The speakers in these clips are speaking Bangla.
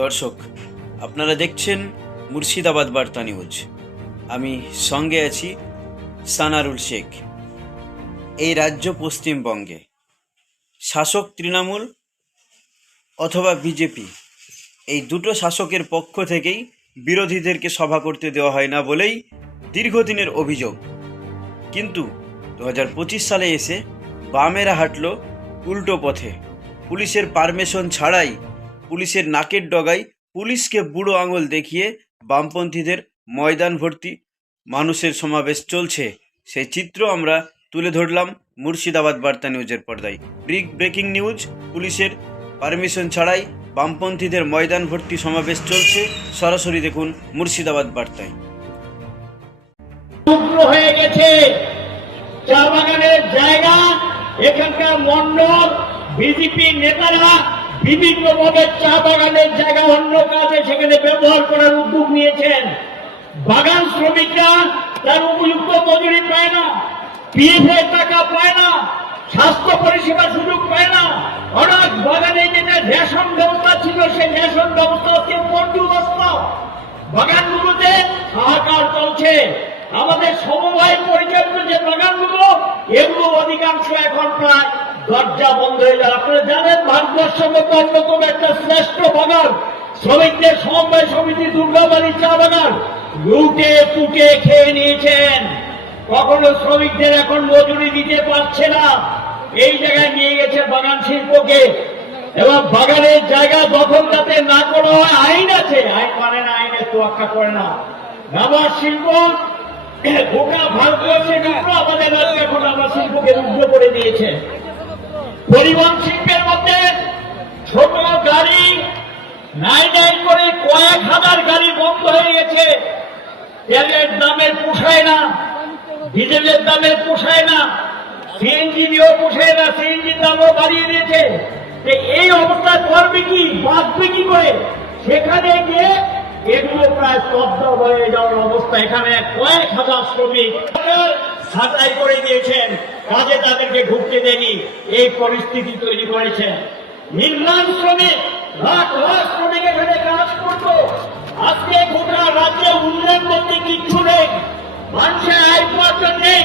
দর্শক, আপনারা দেখছেন মুর্শিদাবাদ বার্তা নিউজ। আমি সঙ্গে আছি সানারুল শেখ। এই রাজ্য পশ্চিমবঙ্গে শাসক তৃণমূল অথবা বিজেপি, এই দুটো শাসকের পক্ষ থেকেই বিরোধীদেরকে সভা করতে দেওয়া হয় না বলেই দীর্ঘদিনের অভিযোগ। কিন্তু দু পঁচিশ সালে এসে বামেরা হাঁটল উল্টো পথে। পুলিশের পারমিশন ছাড়াই পুলিশের নাকের ডগায় পুলিশকে বুড়ো আঙুল দেখিয়ে বামপন্থীদের ময়দান ভর্তি। মানুষের সমাবেশ চলছে। সেই চিত্র আমরা তুলে ধরলাম মুর্শিদাবাদ বার্তা নিউজের পর্দায়। ব্রিক ব্রেকিং নিউজ, পুলিশের পারমিশন ছাড়াই বামপন্থীদের ময়দান ভর্তি সমাবেশ চলছে। সরাসরি দেখুন মুর্শিদাবাদ বার্তায়। হয়ে গেছে চা বাগানের জায়গা। এখানকার মন্ডল, বিজেপি নেতারা বিভিন্ন ভাবে চা বাগানের জায়গা, অন্য কাজে সেখানে ব্যবহার করার উদ্যোগ নিয়েছেন। বাগান শ্রমিকরা তার উপযুক্ত মজুরি পায় না, পিএফের টাকা পায় না, স্বাস্থ্য পরিষেবা সুযোগ পায় না। অনেক বাগানে যেটা রেশন ব্যবস্থা ছিল, সেই রেশন ব্যবস্থা হচ্ছে বন্ধুবস্থা বাগানগুলোতে হাহাকার চলছে। আমাদের সমবায় পরিচালিত যে বাগানগুলো, এগুলো অধিকাংশ এখন প্রায় দরজা বন্ধ হয়ে যায় আপনারা জানেন ভারতবর্ষের মধ্যে অন্যতম একটা শ্রেষ্ঠ বাগান। শ্রমিকদের সমবায় সমিতি দুর্গাবাড়ি চা বাগান। লুটে পুটে খেয়ে নিয়েছেন। কখনো শ্রমিকদের এখন মজুরি দিতে পারছে না। এই জায়গায় নিয়ে গেছে বাগান শিল্পকে। এবং বাগানের জায়গা দখল যাতে না করা হয়, আইন আছে। আইন মানে না, আইনের তোয়াক্কা করে না। রাবার শিল্প, গোটা ভারতবর্ষের আমাদের রাজ্যে এখন রাবার শিল্পকে রুদ্ধ করে দিয়েছে। পরিবহন শিল্পের মধ্যে ছোট গাড়ি, নাই নাই করে কয়েক হাজার গাড়ি বন্ধ হয়ে গেছে। তেলের দামে পোষায় না, ডিজেলের দামের পোষায় না সিএনজি দিয়েও পোষায় না, সিএনজির দামও বাড়িয়ে দিয়েছে। এই অবস্থা করবে কি, বাঁচবে কি করে? সেখানে গিয়ে এগুলো প্রায় স্তব্ধ হয়ে যাওয়ার অবস্থা। এখানে কয়েক হাজার শ্রমিক। ছাঁটাই করে দিয়েছেন, কাজে তাদেরকে ঢুকতে দেয়নি, এই পরিস্থিতি তৈরি করেছেন নির্মাণ শ্রমিক লাখ লাখ শ্রমিক এখানে কাজ করতো। আজকে গোটা রাজ্যে উন্নয়ন করতে কিচ্ছু নেই। মানুষের আয় উপার্জন নেই।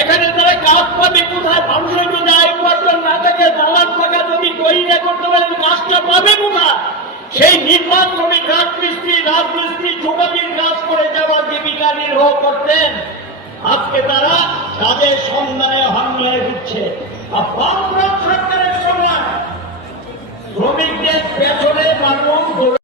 এখানে তারা কাজ পাবে কোথায়? মানুষের যদি আয় উপার্জন না থাকে, দালাল টাকা যদি তৈরি না করতে পারে কাজটা পাবে কোথায়? সেই নির্মাণ শ্রমিক, রাজমিস্ত্রি রাজমিস্ত্রি, যুবতীর কাজ করে যাওয়া জীবিকা নির্বাহ করতেন আজকে তারা তাদের সন্ধানে হামলায় দিচ্ছে আর